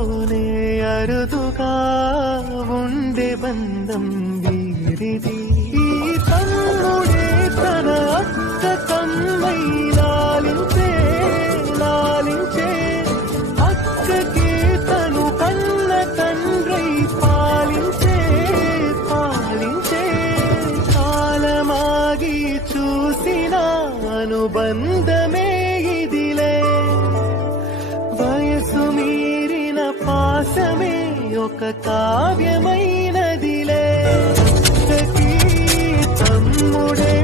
లోనే అరుదుగా ఉండే బంధం వీరిది. ఈ తమ్ముడే తన అక్క తమ్మై లాలించే అక్కకి తను కన్న తండ్రి పాలించే కాలమాగి చూసిన అనుబంధమే ఇదిలే. వయసు మీరిన పాశమే ఒక కావ్యమైనదిలే. తమ్ముడే